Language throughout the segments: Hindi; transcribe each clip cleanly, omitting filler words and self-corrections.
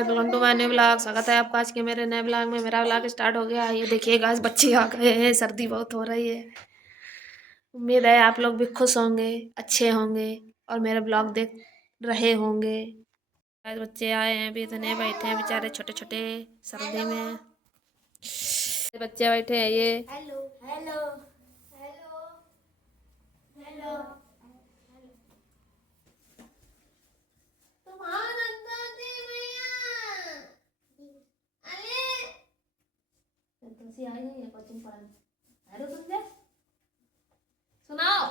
Guys, welcome to my new blog. स्वागत है आपका आज के मेरे नए ब्लॉग में। मेरा ब्लॉग स्टार्ट हो गया। ये देखिए गाइस, बच्चे आ गए हैं। सर्दी बहुत हो रही है। उम्मीद है आप लोग भी खुश होंगे, अच्छे होंगे और मेरे ब्लॉग देख रहे होंगे। गाइस, बच्चे आए हैं, भी इतने बैठे हैं बेचारे छोटे छोटे सर्दी में। बच्चे बैठे हैं ये। हेलो हेलो हेलो हेलो तुम्हारा दादी मैया अरे तुलसी आई है कोचिंग पढ़ने। अरे तुमसे सुनाओ,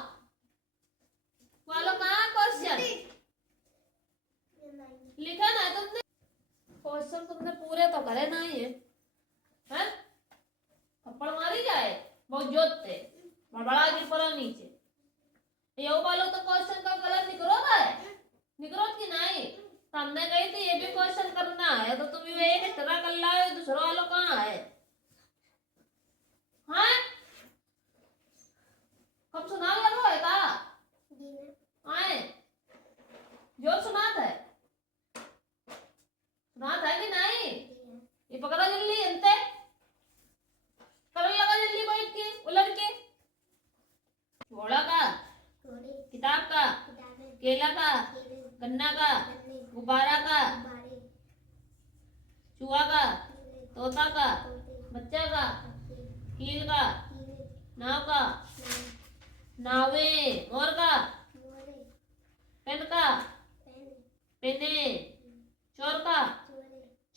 बोलो कहाँ क्वेश्चन लिखा ना तुमने? क्वेश्चन तुमने पूरे तो करे ना ये हैं? थप्पड़ मारी जाए बहुत जोत थे, बड़ा गिर पड़ा नीचे। ये वालों तो क्वेश्चन का कलर निकलोगा है, निकलोत की नहीं? तो हमने कही थी ये भी क्वेश्चन करना है, तो तुम ये एक तरह कर लाए, दूसरा वालों कहाँ है? हाँ, कब सुना लगो है का? आए जो सुनात है, सुनात है कि नहीं? ये पकड़ा जल्दी अंते कर लगा जल्दी बैठ के उलट के। घोड़ा का, किताब का, केला का, गन्ना का, गुब्बारा का, चूहा का, तोता का, बच्चा का, कील का, नाव का, नावे, मोर का, पेन का, पेने, चोर का,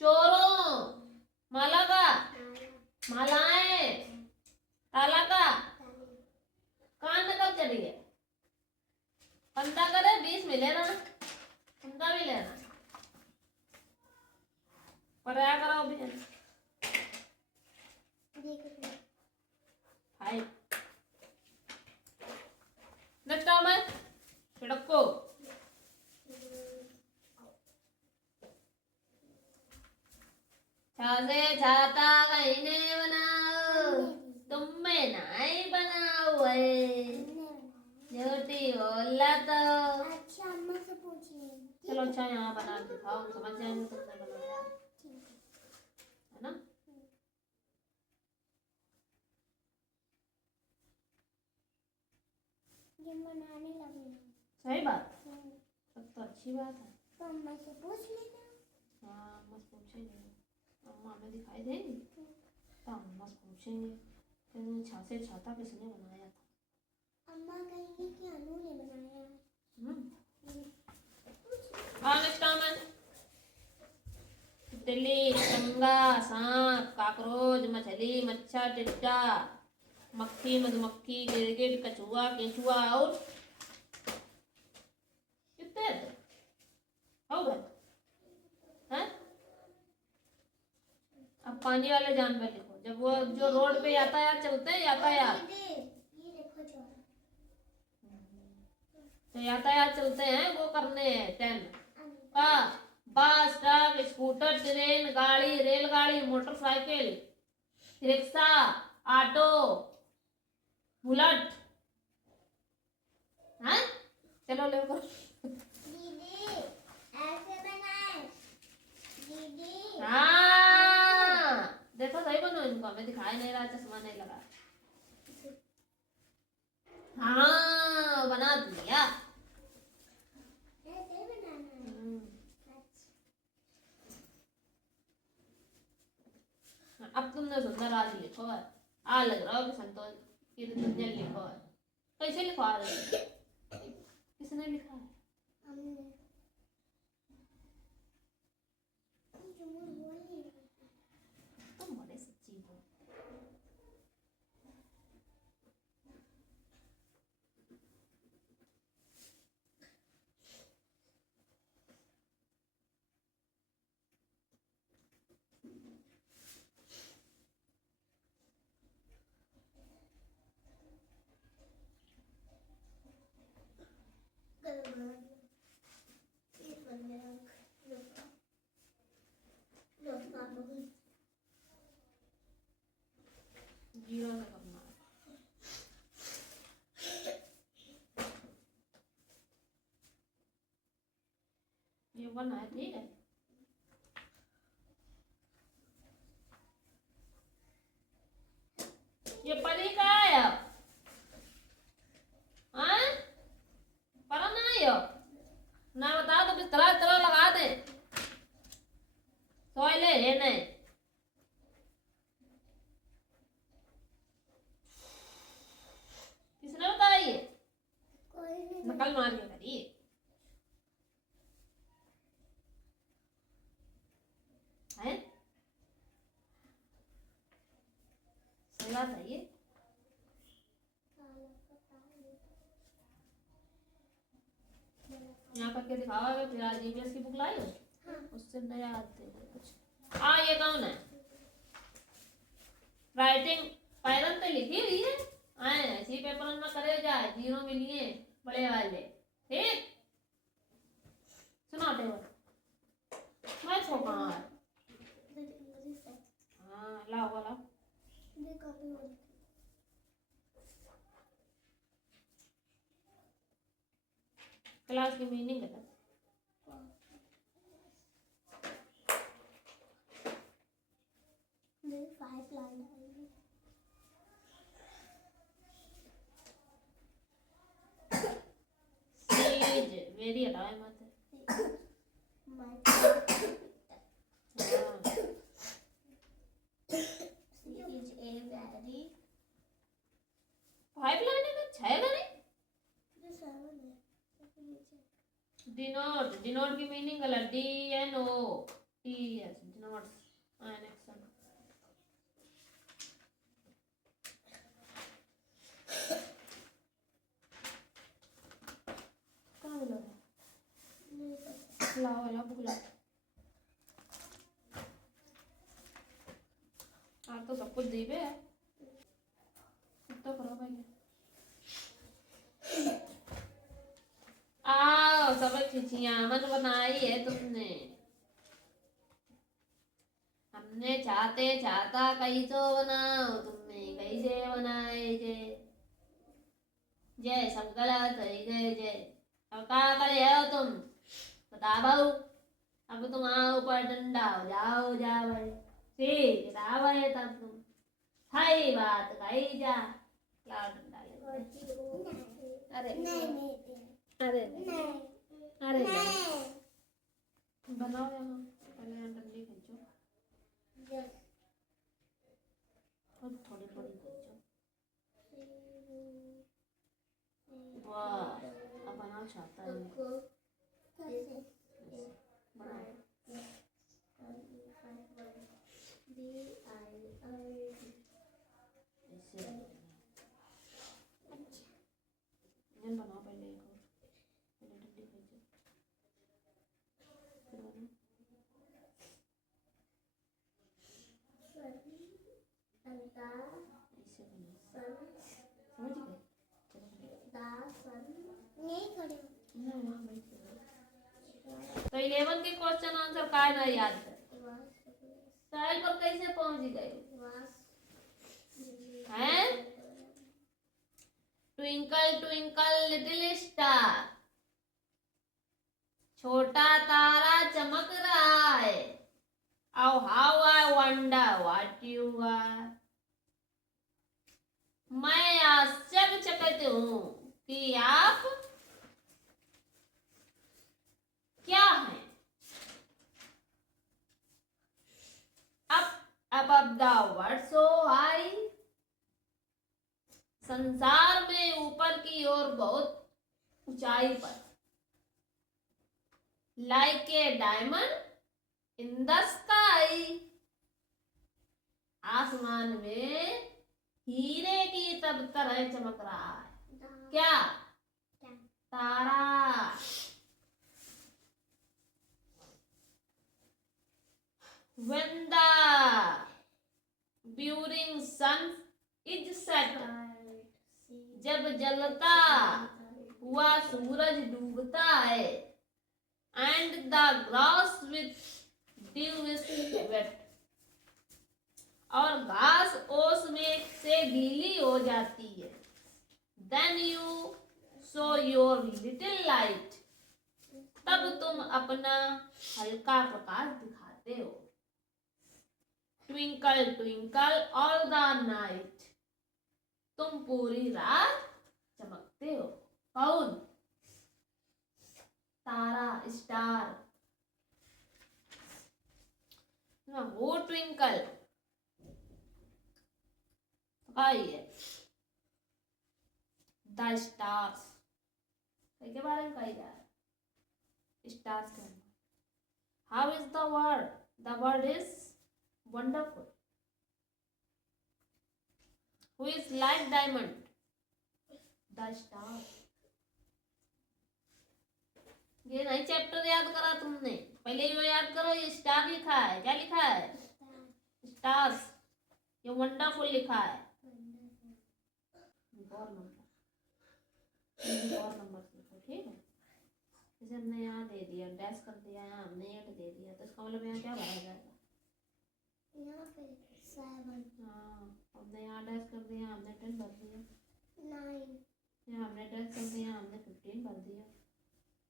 चोरों, माला का, मालाएं, ताला का, कान कब चढ़ी है? पंदा करे 20 मिले ना, पंदा भी लेना पर आया करो भी फाइव। नेक्स्ट टाइम है छिड़को। छासे छाता कहने बनाओ, तुम में नहीं बनाओ है, झूठी बोला तो। अच्छा अम्मा से पूछिए। चलो अच्छा यहाँ बना के दिखाओ, समझ जाएंगे तुमने बनाया है ना। ये बनाने लगे। सही बात, तब तो अच्छी बात है। तो अम्मा से पूछ लेना। हाँ मस्त पूछेंगे, अम्मा हमें दिखाई देंगी तो हम मस्त पूछेंगे कि छासे छाता किसने बनाया था। अम्मा कहेंगी कि अनु ने बनाया। हाँ नेक्स्ट टाइम है तितली, पतंगा, सांप, काकरोच, मछली, मच्छर, टिड्डा, मक्खी, मधुमक्खी, गिरगिट, कछुआ, केंचुआ और कितने हो गए हैं? अब पानी वाले जानवर लिखो, जब वो जो रोड पे यातायात चलते हैं, यातायात ये देखो जो तो यातायात चलते हैं वो करने हैं 10 का। बस, ट्रक, स्कूटर, ट्रेन, गाड़ी, रेलगाड़ी, मोटरसाइकिल, रिक्शा, ऑटो, बुलेट हैं? चलो ले दीदी ऐसे बनाए। दीदी हाँ देखो सही बनो इनको, हमें दिखाई नहीं रहा, चश्मा नहीं लगा। हाँ बना दिया। ऐसे बनाना है। अब तुमने सुंदर आज लिखो है, आ लग रहा हो कि संतोष की रंजन लिखो है। कैसे लिखवा रहे हो? किसने लिखा है? हमने झूठ बोली। तुम बड़े सच्ची हो। जीरो से करना है। ये 1 है, ठीक है। ये परी कहाँ है अब? हाँ? परा ना आई हो? ना बताओ तो बिस्तरा इस्तरा लगा दे। सोए ले ये नहीं। किसने बताया ये? कोई नहीं। नकल मार के करी। हैं? सही बात है ये। यहाँ करके दिखाओ अगर फिर आज जीपीएस की बुक लाई हो हाँ। उससे नया आते हैं कुछ। हाँ ये कौन है? राइटिंग पैरन पे लिखी हुई है। आए ऐसी पेपर में करे जाए जीरो मिलिए बड़े वाले। ठीक सुना टेबल मैं सो कहाँ है? हाँ लाओ लाओ। क्लास की मीनिंग है। सीज वेरी हटाए मत। फाइव लाने का छह का नहीं। डिनोट डिनोट की मीनिंग गलत DNOTS डिनोट्स एन एक्शन। कहाँ मिला लाओ वाला बुक लाओ। आज तो सब कुछ दीबे है तो करो भाई। आओ सब खिचियां मन बनाई है तुमने। हमने चाहते चाहता कैसो बनाओ तुमने कैसे बनाए जे जय सब गलत है गए जय। अब क्या करे हो तुम बता भाऊ। अब तुम आओ ऊपर डंडा हो जाओ जा भाई ठीक किताब है तब तुम हाई बात कही जा लाओ डंडा ले। अरे अरे अरे बनाओ यहाँ पहले यहाँ डंडी खींचो और थोड़ी थोड़ी खींचो। वाह अब बनाओ चाहता है बनाओ। ऐसे इंजन बनाओ पहले एक और पहले डंडी खींचो फिर बनाओ। ऐसे बनाओ समझ गए। ना वहाँ बैठ जाओ। तो 11 के क्वेश्चन आंसर का ना याद है साइल पर कैसे पहुंच गए हैं? ट्विंकल ट्विंकल लिटिल स्टार छोटा तारा चमक रहा है। Oh how I wonder what you are। मैं आश्चर्यचकित हूँ कि आप क्या हैं। up above the world so high संसार में ऊपर की ओर बहुत ऊंचाई पर। like a diamond in the sky आसमान में हीरे की तब तरह चमक रहा है। क्या? तारा। when the burning sun is set जब जलता हुआ सूरज डूबता है। and the grass with dew is wet और घास ओस में से गीली हो जाती है। then you show your little light तब तुम अपना हल्का प्रकाश दिखाते हो। twinkle twinkle all the night तुम पूरी रात चमकते हो। कौन? तारा, स्टार। वो ट्विंकल है द स्टार्स के बारे में कही जा रहा है। स्टार्स के अंदर how is the word is wonderful. Who is like diamond? The star. ये नहीं चैप्टर याद करा तुमने, पहले ये याद करो। ये स्टार लिखा है, क्या लिखा है? स्टार्स। ये वंडरफुल लिखा है। और नंबर लिखो, ठीक है। जैसे हमने यहाँ दे दिया, डैश कर दिया, यहाँ हमने 8 दे दिया, तो इसका मतलब यहाँ क्या भरा जाएगा? यहाँ पे 7। हाँ, हमने यहाँ डैश कर दिया, हमने 10 भर दिया। 9। यहाँ हमने डैश कर दिया, हमने 15 भर दिया।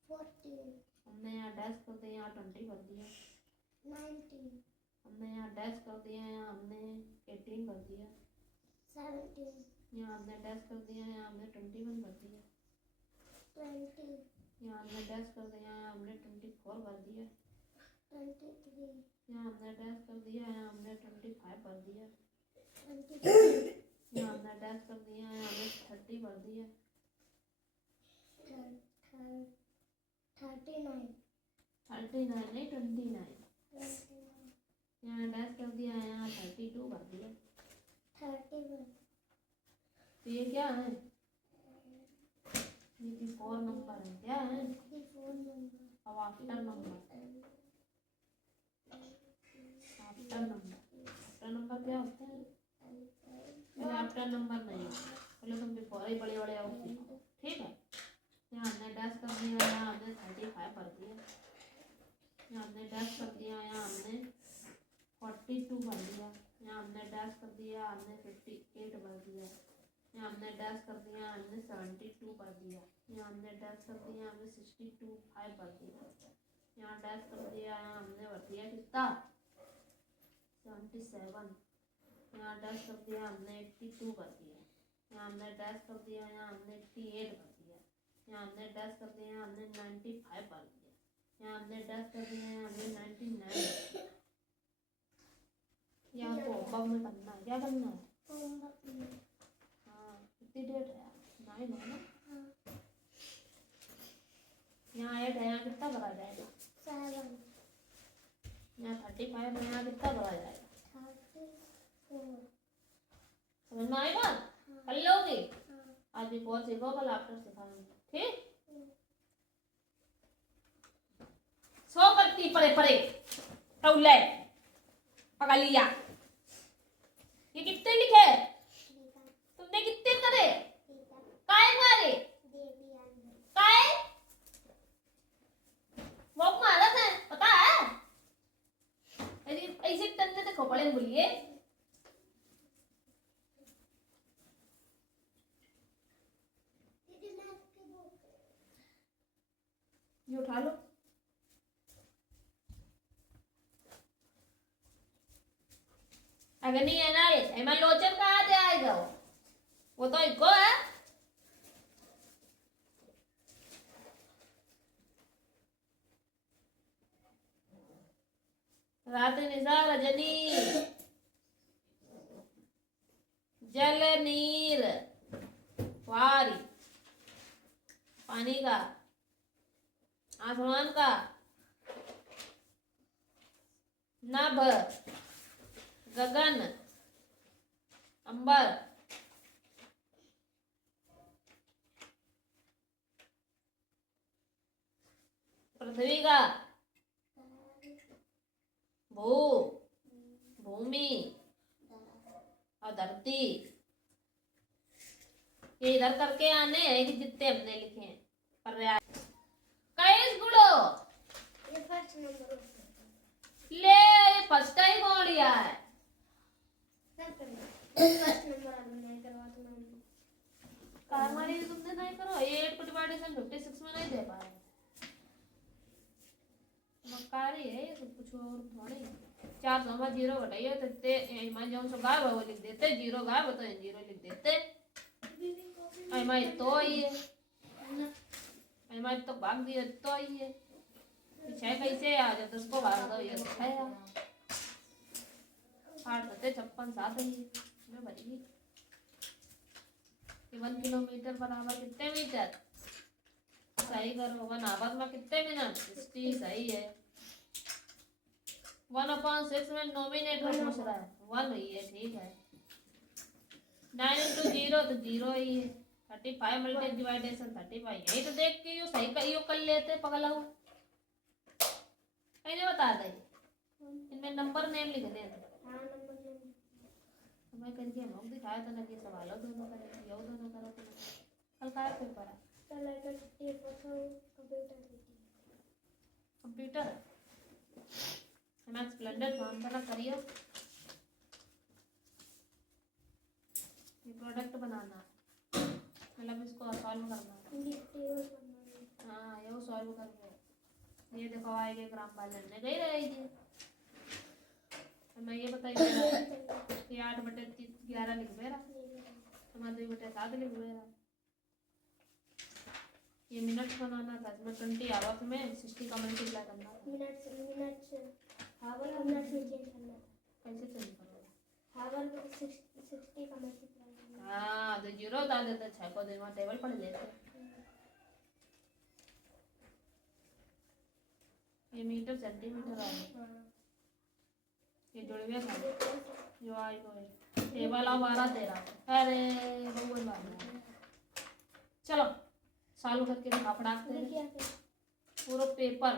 14। हमने यहाँ डैश कर दिया, यहाँ 20 भर दिया। 19। हमने यहाँ डैश कर दिया, यहाँ हमने 18 भर दिया। 17। यहाँ हमने डैश कर दिया, यहाँ हमने 21 भर दिया। 20। यहाँ हमने डैश कर दिया, यहाँ हमने 24 भर दिया। 23। यहाँ हमने डैश कर दिया, यहाँ हमने 25 भर दिया। 24। यहाँ हमने डैश कर दिया, यहाँ हमने 30 भर दिया। 39। 39 नहीं, 29। 29। यहाँ डैश कर दिया, यहाँ 32 भर दिया। 31। तो ये क्या है? ये 4 नंबर है। क्या है? 4 नंबर। अब आफ्टर नंबर क्या होते हैं? आफ्टर नंबर नहीं, पहले तुम बिफोर ही बड़े बड़े और सीखो, ठीक है। यहाँ हमने डैश कर दिया, यहाँ हमने 35 भर दिया। यहाँ हमने डैश कर दिया, यहाँ हमने 42 भर दिया। यहाँ हमने डैश कर दिया, हमने 58 भर दिया। यहाँ हमने डैश कर दिया, हमने 72 भर दिया। यहाँ हमने डैश कर दिया, हमने 62 भर दिया। यहाँ डैश कर दिया, यहाँ हमने भर दिया कितना? 77। यहाँ डैश कर दिया, हमने 82 भर दिया। यहाँ हमने डैश कर दिया, यहाँ हमने 88 भर दिया। यहाँ हमने डैश कर दिया, हमने 95 भर दिया। यहाँ हमने डैश कर दिया, हमने 99। यहाँ को बग में करना है, क्या करना है? हाँ, कितनी डेट है? 9 है ना? यहाँ 8 है, यहाँ कितना भरा जाएगा? 7। यहाँ 35 है, यहाँ कितना भरा जाएगा? 34। समझ में आई बात? कर लोगे? आज भी बहुत सीखो, कल आफ्टर सिखाऊंगी, ठीक? सो करती परे परे टौले पकड़ लिया। ये कितने लिखे? तुमने कितने करे? काय मारे? काय? वो मारा था, पता है? ऐसे टन्ने देखो पड़े बोलिए। ये उठा लो। अगर नहीं है ना, एमा लोचन कहाँ से आएगा? वो तो इको है। रात निशा रजनी जल नीर वारी पानी का आसमान का नभ गगन अंबर पृथ्वी का भू भूमि और धरती। ये इधर करके आने हैं कि जितने हमने लिखे हैं। पर्याय कई गुणो ये फर्स्ट नंबर ले फर्स्ट टाइम हो लिया है। फर्स्ट नंबर हमने करवा तो हमारी तुमने नहीं करो। 8 को डिवाइडेशन 56 में नहीं दे पाए। मक्कारी है ये सब, कुछ और थोड़ी। 400 में 0 घटाइए तो मान जाओ 100 गायब है वो लिख देते, 0 गायब हो तो 0 लिख देते। आई माई तो आई है, आई माई तो भाग दिया तो आई है। छह कैसे आ जाए 10 को भाग दो ये तो है यार। 8 सत्ते 56 7 ही मैं भरी 1 किलोमीटर बराबर कितने मीटर सही करो 1 आवर में कितने मिनट 60 सही है। 1/6 में 9 मिनट में पूछ रहा है 1 ही है ठीक है। 9 into 0 तो 0 ही है। 35 मल्टीप्लाई डिवाइडेशन 35 यही तो देख के यो सही कर लेते पगला हो कहीं नहीं बता दे इनमें नंबर नेम लिख दे मैं करके हम दिखाया था ना कि सवालों दोनों करें यो दोनों करो तो कल का पेपर है कंप्यूटर हमें स्प्लेंडर फॉर्म बना करियो ये प्रोडक्ट बनाना मतलब इसको सॉल्व करना हाँ ये सॉल्व करके ये देखो आएगा ग्राम वाले ने गई रहेगी मैं ये बताइए कि 8/11 लिख बेरा हमारे 2/7 लिख बेरा ये मिनट्स बनाना था इसमें 20 आवर्स में 60 का मल्टीप्लाई करना था कैसे चेंज करोगे 60 का मल्टीप्लाई हाँ तो 0 डाल देते 6 को दिन टेबल पढ़ लेते ये मीटर सेंटीमीटर आ ये जुड़ गया था जो आई को ये वाला 12 13 अरे बहुत बात चलो सॉल्व करके दिखा फटाकते हैं पूरा पेपर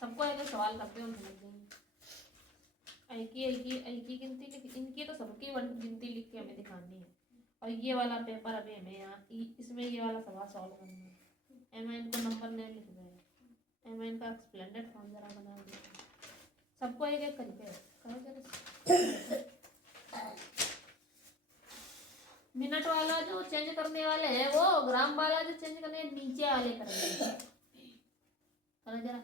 सबको एक सवाल करते हैं समझ जाएंगे एक ही गिनती लिख इनकी तो सबकी गिनती लिख के हमें दिखानी है और ये वाला पेपर अभी हमें यहाँ इसमें ये वाला सवाल सॉल्व करना है एम एन को नंबर नेम लिख दें एम एन का स्प्लेंडर फॉर्म जरा बना दें सबको एक एक करके करो जरा मिनट वाला जो चेंज करने वाले हैं वो ग्राम वाला जो चेंज करने नीचे वाले करेंगे करो जरा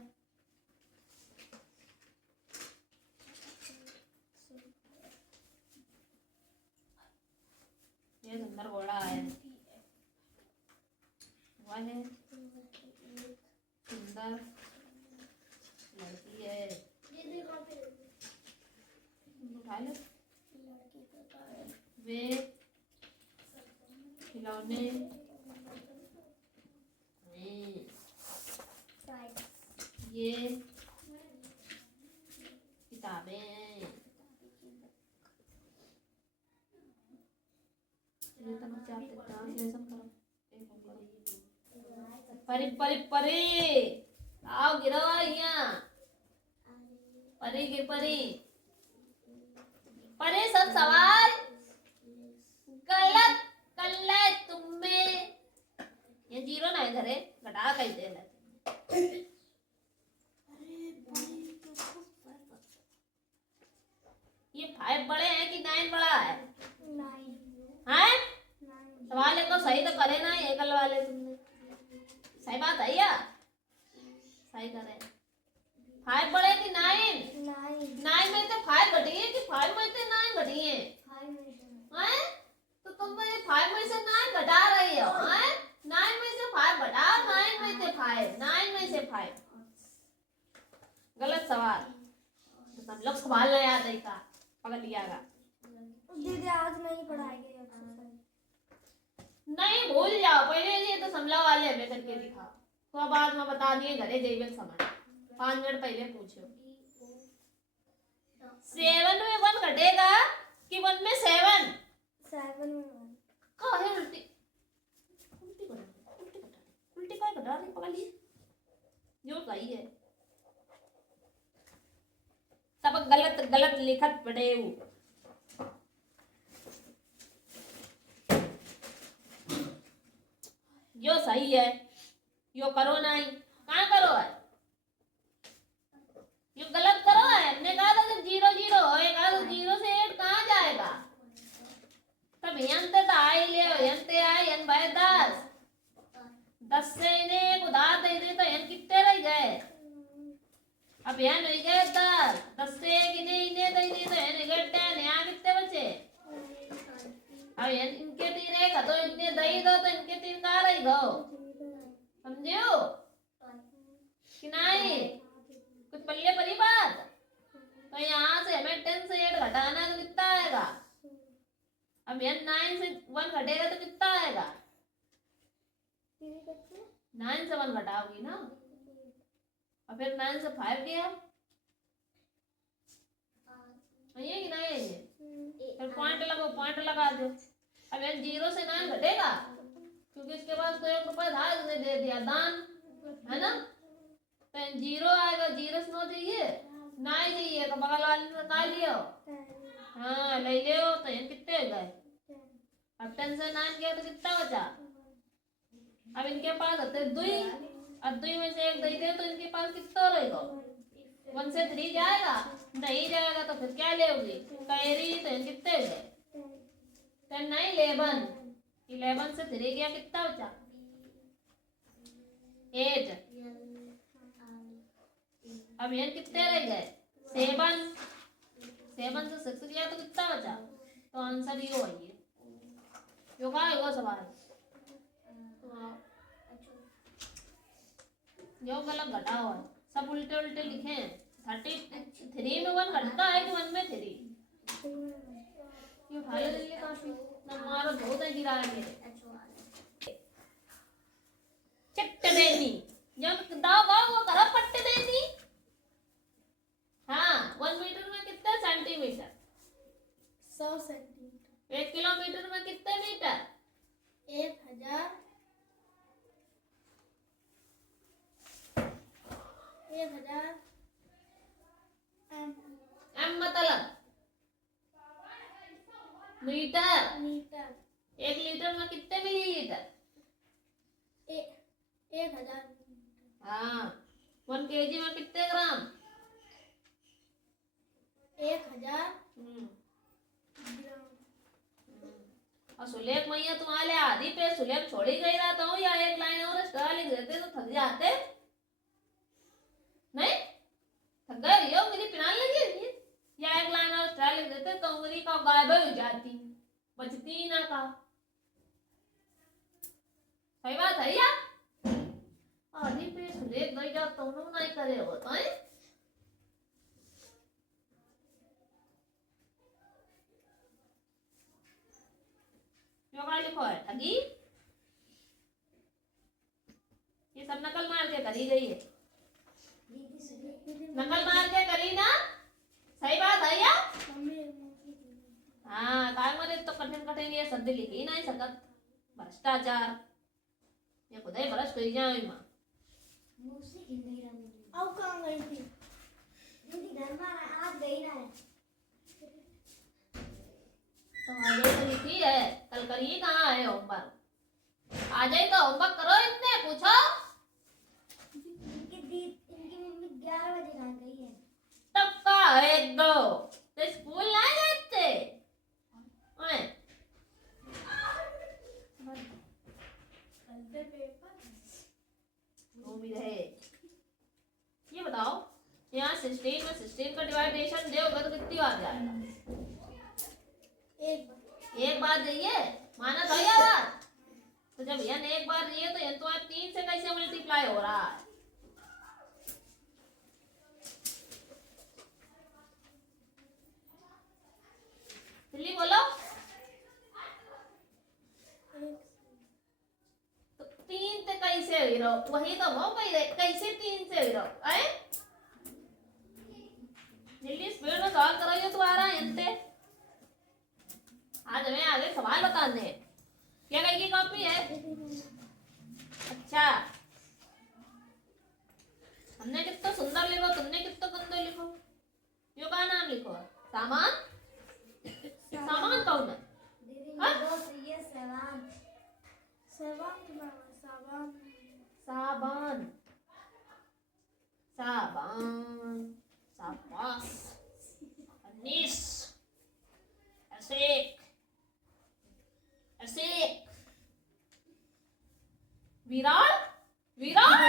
ये सुंदर घोड़ा है वह है सुंदर लड़की है उठा लो वे खिलौने ये किताबें ट्रांसलेशन करो परी परी परी आओ गिरो यहाँ परी गिर परी परी सब सवाल गलत कर ले तुम्हें ये 0 ना इधर है घटा कर दे ये 5 बड़े हैं कि 9 बड़ा है 9 हैं सवाल एक तो सही तो करे ना एकल वाले तुमने सही बात है या सही करे 5 बड़े कि 9 में से 5 घटी है कि 5 में से 9 घटी है हैं तो तुम ये 5 में से 9 घटा रही हो हैं 9 में से 5 घटाओ 9 में से 5 9 में से 5 गलत सवाल तो सब लोग सवाल नहीं आता इसका पकड़ लियागा दीदी आज नहीं पढ़ाएंगे नहीं भूल जाओ पहले ये तो समला वाले हमें करके दिखा तो अब आज मैं बता दिए घरे जेबे समय 5 मिनट पहले पूछो 7 में 1 घटेगा कि 1 में 7 कहाँ है उल्टी उल्टी का घटा रही पकड़ लिए जो सही है सब गलत गलत लिखत पड़े वो जो सही है यो करो नहीं कहाँ करो है यो गलत करो है हमने कहा था जब 0 0 होएगा तो 0 से 8 कहाँ जाएगा तब यंत्र तो आई ले यंत्र आई यन भाई 10 से इन्हें उधार दे दे तो यन कितने रह गए अब यन हो गए 10 से इन्हें तो यन गए 10 यहाँ कितने बचे अब यन इनके तीन एक तो इतने दही दो तो गो समझो कि नहीं कुछ पल्ले परी बात। तो यहाँ से हमें 10 से 8 घटाना है तो कितना आएगा। अब यहाँ 9 से 1 घटेगा तो कितना आएगा। 9 से 1 घटाओगी ना और फिर 9 से 5 गया ये कि नहीं फिर पॉइंट लगा दो। अब यहाँ 0 से 9 घटेगा क्योंकि इसके पास तो 1 रुपया था इसने दे दिया दान है ना। तो 0 आएगा 0 से 9 चाहिए ना ही चाहिए तो बगल वाले ने निकाल लियो। हाँ ले लियो तो यहाँ कितने हो गए। अब 10 से 9 गया तो कितना बचा। अब इनके पास होते 2 अब 2 में से 1 दे दे तो इनके पास कितना रहेगा। 1 से 3 जाएगा नहीं जाएगा तो फिर क्या लेगी कैरी तो यहाँ कितने हो गए 10 नहीं 11 से 3 गया कितना बचा 8। अब यहाँ कितने रह गए 7 से 6 गया तो कितना बचा। तो आंसर यो है यो का है वो सवाल यो गलत घटा हुआ है सब उल्टे उल्टे लिखे हैं। 33 में 1 घटता है कि 1 में 3 ये उठा ले दिल्ली काफी ना मारो बहुत है गिरा मेरे चट्ट देनी जब दाव गाओ वो करा पट्ट देनी। हाँ 1 मीटर में कितने सेंटीमीटर 100 सेंटीमीटर। 1 किलोमीटर में कितने मीटर 1000 एम मतलब मीटर। 1 लीटर में कितने मिलीलीटर 1000। हाँ 1 kg में कितने ग्राम 1000 ग्राम। ग्राम। और सुलेख मैया तुम्हारे आधी पे सुलेख छोड़ी गई रहता हूँ या एक लाइन और एक्स्ट्रा लिख देते तो थक जाते नहीं थक गए ये उंगली पिनान लगी हुई है या एक लाइन और एक्स्ट्रा लिख देते तो उंगली का गायब हो जाती बचती ना का। सही बात है या आधी पे सुलेख गई जाता हूँ नहीं करे होता है। लिखो है ठगी ये सब नकल मार के करी गई है नकल मार के करी ना सही बात है या। हाँ काय मारे तो कठिन कठिन ये शब्द लिखी नहीं सकत भ्रष्टाचार ये खुद ही भ्रष्ट हो जाए माँ अब कहाँ गई थी दीदी घर में आज गई ना है तो आज तो लिखी है कल करिए कहाँ है होमवर्क आ जाए तो होमवर्क करो इतने पूछो। इनकी मम्मी 11 बजे कहाँ गई है तब का है दो तो स्कूल नहीं जाते ओए वो भी रहे। ये बताओ यहाँ 16 में 16 का डिवाइडेशन दोगे तो कितनी बार जाएगा एक बार जाइए माना था या बात। तो जब यन एक बार जाइए तो यन तो 3 से कैसे मल्टीप्लाई हो रहा है। दिल्ली बोलो तो 3 से कैसे हुई रहो वही तो वो कैसे 3 से हुई रहो आए दिल्ली स्पीड में सवाल कराइए तो आ रहा है यंते। आज हमें आगे सवाल बताने हैं क्या कहीं की कॉपी है। अच्छा हमने कितना सुंदर लिखो तुमने कितना गंदे लिखो यो का नाम लिखो सामान सामान कौन है साबान साबान साबास अनीस ऐसे विराट विराट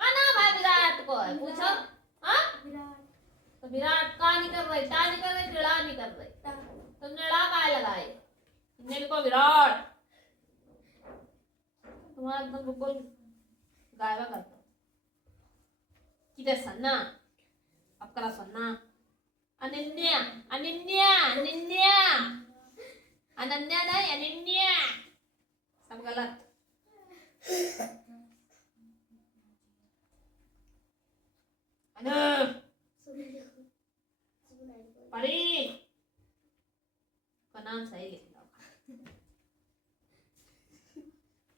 का नाम है विराट को है पूछो। हाँ तो विराट का नहीं कर रही टा नहीं कर रही टिड़ा नहीं कर रही तुमने ड़ा काय लगाए हिंदी लिखो विराट। तुम्हारा एकदम बिल्कुल गायबा करता किधर सन्ना अब करा सन्ना अनन्या अनन्या अनन्या अनन्या नहीं अनन्या सब गलत। अनु परी का नाम सही लिख लो।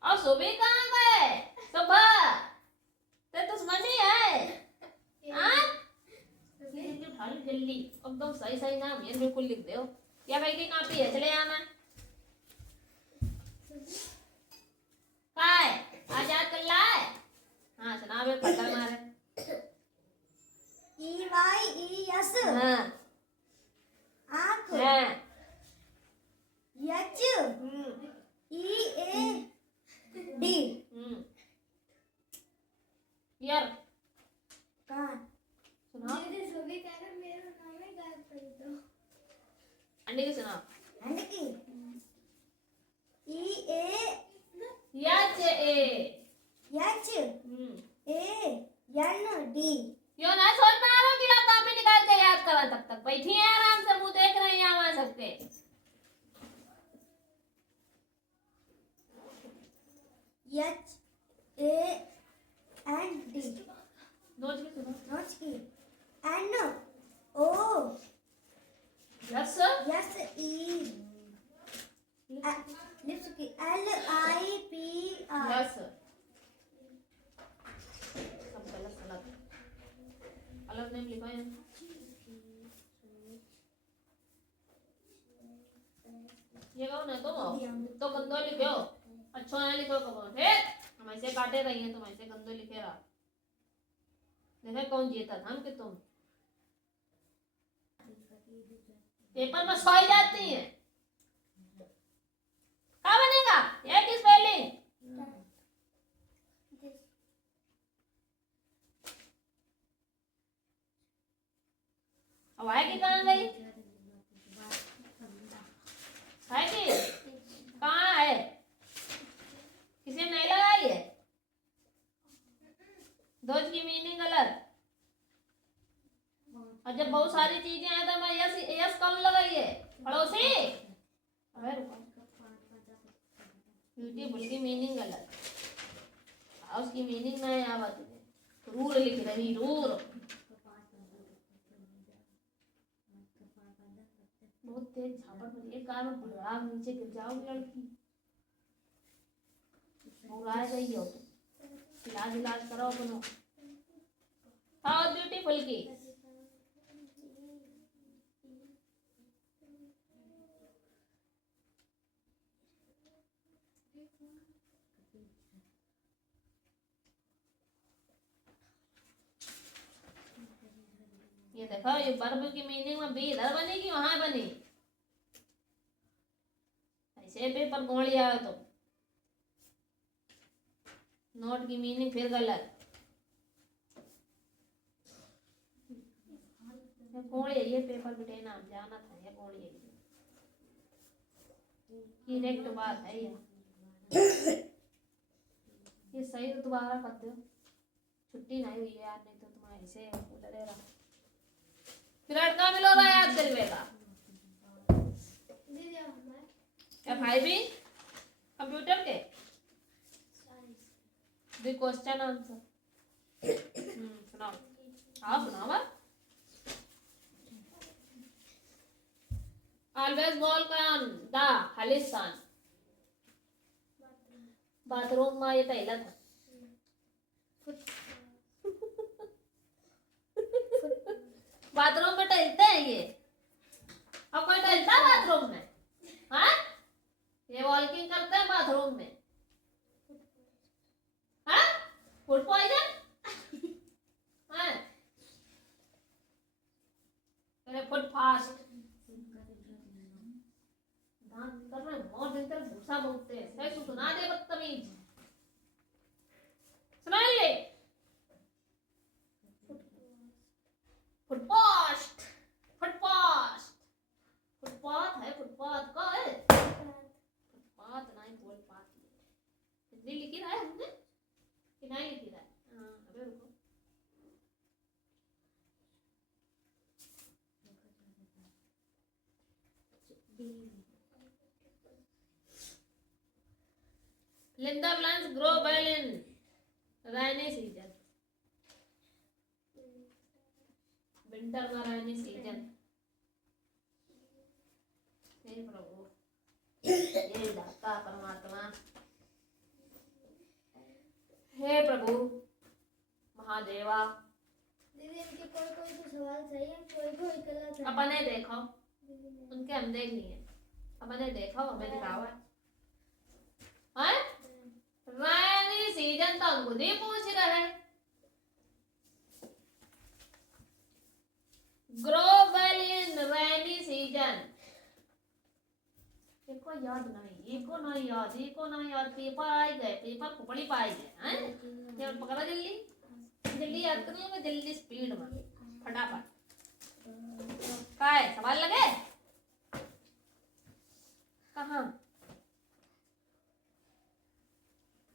और सुबह कहाँ गए? सुबह ते दुश्मनी है हाँ? उठा ली जल्दी एकदम सही सही नाम ये बिल्कुल लिख दो। क्या भाई की कॉपी है चले आना काय आज याद कर लाए हाँ सुना बे पकड़ मारे EYES हाँ आँख हाँ H EAD यार कान सुना सभी कहना मेरा नाम ही गायब कर दो। अंडे की सुना अंडे की EA याच ए HAND क्यों ना सोच में आ रहा कि आप कॉपी निकाल के याद करा तब तक बैठी हैं आराम से मुंह देख रही हैं हमारे सबके HAND नोट की सुनो नोट्स की NO यस SE लिप्स की LIPR यस सब गलत गलत अलग नेम लिखो है ये कहो ना तो गंदो लिखो अच्छा ना लिखो कहो हम ऐसे काटे रही हैं तुम ऐसे गंदो लिखे रहा देखो कौन जीता था हम कि तुम पेपर में सोई जाती हैं क्या बनेगा ये किस स्पेलिंग अब आएगी कहाँ गई आएगी कहाँ है किसी ने नहीं लगाई है दोज की मीनिंग गलत और जब बहुत सारी चीजें हैं तो मैं यस यस कौन लगाई है पड़ोसी अरे ब्यूटीफुल की मीनिंग गलत उसकी मीनिंग नहीं आवत रूर लिख रही रूर बहुत तेज झापड़ पड़ी एक कार में भड़ा नीचे गिर जाओगी लड़की उड़ाए गई हो तो इलाज इलाज करो अपनो हाँ ब्यूटीफुल की ये देखो ये वर्ब की मीनिंग में बी इधर बनी कि वहां बनी ऐसे पेपर गोड़ लिया तो नोट की मीनिंग फिर गलत गोड़ ये पेपर बिटे नाम जाना था ये गोड़ करेक्ट बात है ये सही तो दोबारा कर दो छुट्टी नहीं हुई है यार नहीं तो तुम्हारे ऐसे उधर रहा फिर का मिलो रहा याद करवेगा क्या भाई भी कंप्यूटर के द क्वेश्चन आंसर सुनाओ हाँ सुनाओ always walk on the Khalistan bathroom में ये पहला था बाथरूम में टहलते हैं ये अब कोई टहलता है बाथरूम में हाँ ये वॉकिंग करते हैं बाथरूम में हाँ फूड पॉइजन हाँ अरे फूड फास्ट दांत कर रहे हैं बहुत दिन तक भूसा बोलते हैं सही सुना दे बदतमीज सुना ले फुटपाथ फुटपाथ फुटपाथ है फुटपाथ का है Linda plants grow well in rainy season. Winter का rainy season. हे प्रभु, हे दाता परमात्मा, हे प्रभु महादेवा। दीदी इनके कोई कोई तो सवाल सही है, कोई कोई गलत है। अपने देखो, उनके हम देख लिए। अपने देखो, हमें दिखाओ है। rainy season तो हम खुद ही पूछ रहे। grow well in rainy season। देखो याद नहीं, एको नहीं याद, एको नहीं याद। पेपर आए गए, पेपर खोपड़ी पाए गए हैं। क्या पकड़ा जल्दी जल्दी याद कर लो, जल्दी स्पीड में फटाफट। क्या है सवाल लगे कहाँ?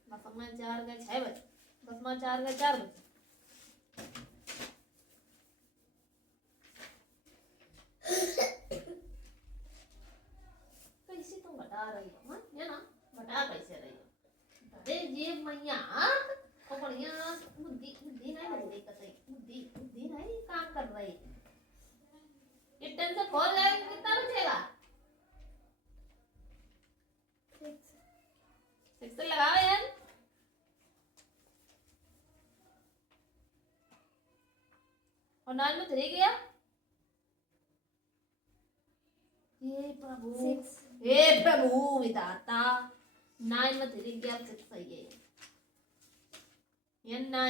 बस में 4 गए 6 बजे, 10 में 4 गए 4 बजे। कैसे तुम बता रही हो? हाँ ये ना बता कैसे रही हो? अरे ये मैया और बढ़िया बुद्धि बुद्धि नहीं लग रही, कतई बुद्धि बुद्धि नहीं काम कर रही। ये 10 से 4 जाएगा तो कितना बचेगा? 6 से लगाओ यार। और 9 में 3 गया। हे प्रभु, हे प्रभु विधाता। 9 में 3 गया, 6 सही है। ये 9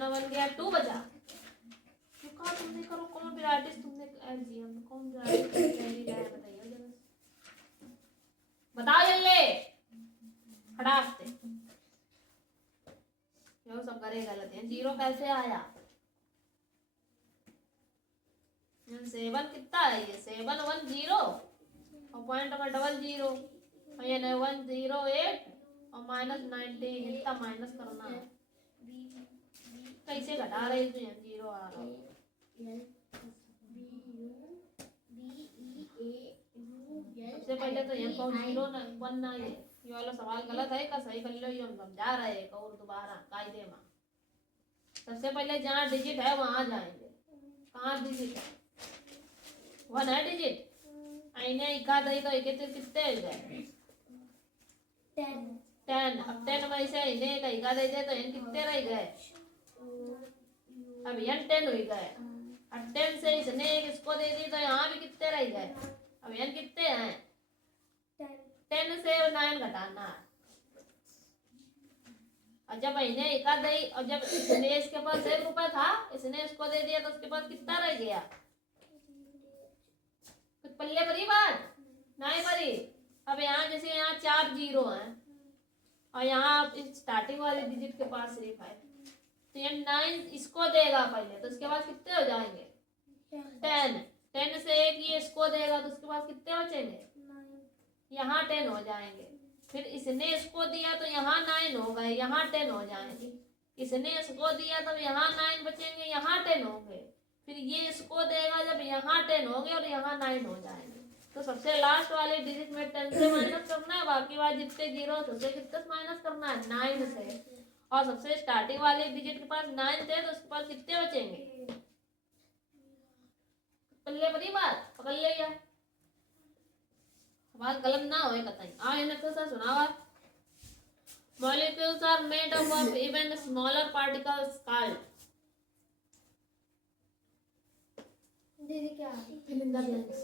में 1 गया, 2 बचा। कहा तुमने करो कौन विराटिस तुमने जीएम कौन विराटिस बताइए जरा, बताओ जल्दी फटाक से। यो सब करे गलत है। 0 कैसे आया? 7 कितना है? ये 7 1 0 और पॉइंट में डबल 0 और ये 108 और -90 इतना माइनस करना है। कैसे घटा रहे हो? 0 आ रहा है। सबसे पहले तो ये 0 1 ना ये वाला सवाल गलत है का सही कर लो। ये हम समझा रहे हैं और दोबारा कायदे में। सबसे पहले जहाँ डिजिट है वहां जाएंगे। कहाँ डिजिट है? 1 है डिजिट। आईने इका दही तो एक कितने गए? 10। अब 10 में से इन्हें का इका दे दे तो इन कितने रह गए? अब यन 10 हुई गए। अब 10 से इसने एक इसको दे दी तो यहाँ भी कितने रह गए? अब यन कितने हैं? 10 से 9 घटाना है। और जब इन्हें इका दही और जब इसने इसके पास 1 रुपया था, इसने इसको दे दिया तो उसके पास कितना रह गया? कुछ पल्ले भरी बात नहीं भरी। अब यहाँ जैसे यहाँ 4 0 हैं और यहाँ स्टार्टिंग वाले डिजिट के पास सिर्फ है तो ये 9 इसको देगा पहले तो उसके पास कितने हो जाएंगे? 10 से एक ये इसको देगा तो उसके पास कितने बचेंगे? यहाँ 10 हो जाएंगे। फिर इसने इसको दिया तो यहाँ 9 हो गए, यहाँ 10 हो जाएंगे। इसने इसको दिया तब यहाँ 9 बचेंगे, यहाँ 10 होंगे। फिर ये इसको देगा जब यहाँ 10 होंगे और यहाँ 9 हो जाएंगे। तो सबसे लास्ट वाले डिजिट में 10 से माइनस करना है, बाकी बात जितने 0 थे उससे कितने माइनस करना है? 9 से। और सबसे स्टार्टिंग वाले डिजिट के पास 9 थे तो उसके पास कितने बचेंगे? पल्ले बड़ी बात पकड़ ले या बात गलत ना होए कतई। इन्हें तो सर सुनावा। Molecules are made up of even smaller particles called दीदी क्या? fill in the blanks.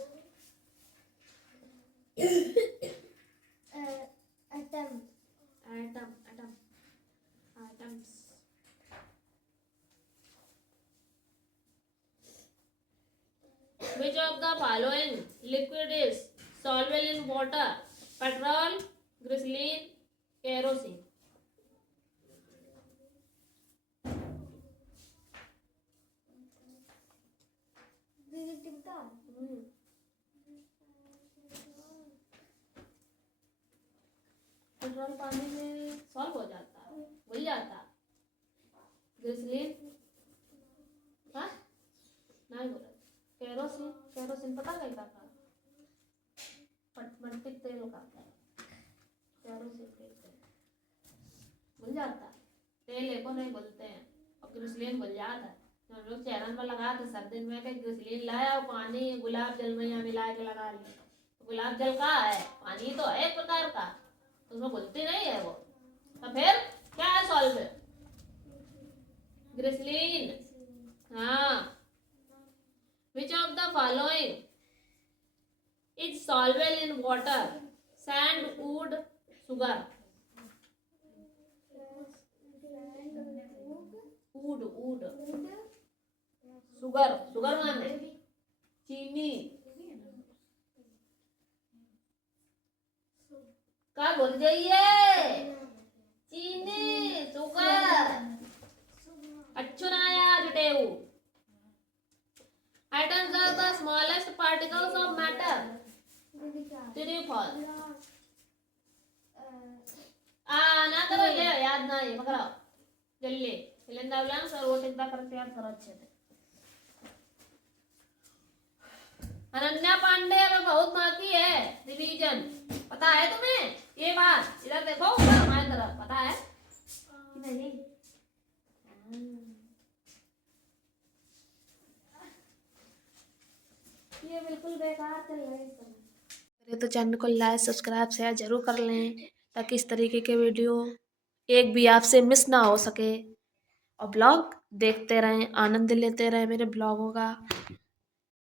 Atoms. Which of the following liquid is soluble in water? Petrol, glycerin, kerosene. दीदी टिक्का पेट्रोल पानी में सॉल्व हो जाता है, घुल जाता है। ग्लिसरीन हाँ नहीं बोला। केरोसिन केरोसिन पता नहीं का पटमटिक तेल का केरोसिन तेल घुल जाता है। तेल एको नहीं घुलते हैं और ग्लिसरीन घुल जाता है। तो हम लोग चेहरन में लगाते सर्दी में के ग्लिसरीन लाया और पानी गुलाब जल में यहाँ मिला के लगा लिया। तो गुलाब जल का है, पानी तो है एक प्रकार का, तो उसमें घुलती नहीं है वो। तो फिर क्या है सॉल्वेंट? ग्लिसरीन। हाँ। Which of the following is soluble in water? Sand, wood, sugar. Wood. Sugar माने चीनी का घुल जाइए। चीनी, सुगर। अच्छु नाया जुटेऊ। Atoms are the smallest particles of matter. True or false? ना करो, ले याद ना ये पकड़ो जल्दी लेंदा ब्लांक और वो टिकदा करके याद करो अच्छे से। अनन्या पांडे में बहुत बाकी है रिवीजन, पता है तुम्हें ये बात? इधर देखो ऊपर हमारी तरफ, पता है कि नहीं? ये बिल्कुल बेकार चल रहा है इस समय। तो चैनल को लाइक सब्सक्राइब शेयर जरूर कर लें ताकि इस तरीके के वीडियो एक भी आपसे मिस ना हो सके और ब्लॉग देखते रहें, आनंद लेते रहें मेरे ब्लॉगों का।